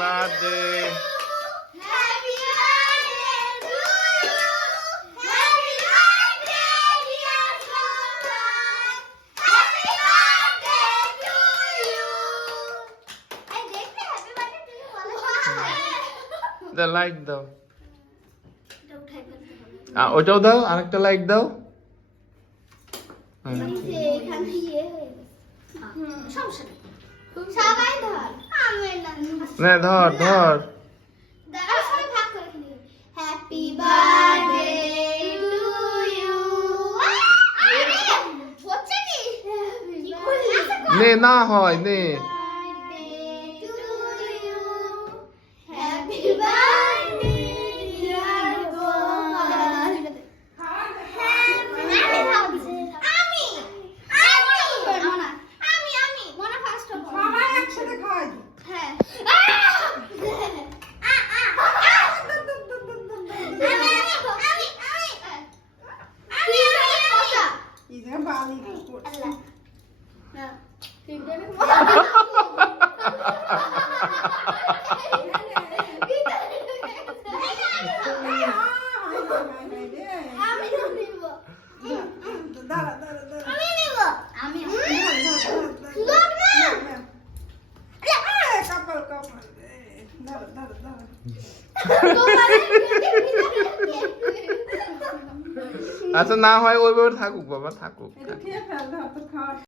birthday. Happy birthday to you. Happy birthday, dear Sohan. Happy birthday to you. এই দেখতে happy birthday to you বলো। The like দাও। এটা উঠাই ফেলতে হবে। ওটাও দাও, আরেকটা লাইক দাও। এখানে ইয়ে হয়ে গেছে। সমস্যা নেই। সবাই ধর। আমি না। নে ধর ধর। দাঁড়াও সবাই ভাগ করে খেলি। Happy birthday to you. হচ্ছে কি? নে না হয় নে। Happy birthday dear Gopal. আমি মনে ফার্স্ট হবো। সবাই একসাথে খাওয়াই দিই। হ্যাঁ। এই যে বালি করছে। দাঁড়া দাঁড়া দাঁড়া কপাল কপাল দাঁড়া দাঁড়া দাঁড়া আচ্ছা না হয় ওইভাবে থাকুক বাবা, থাকুক। এটা খেয়ে ফেল, ধর তো খাওয়া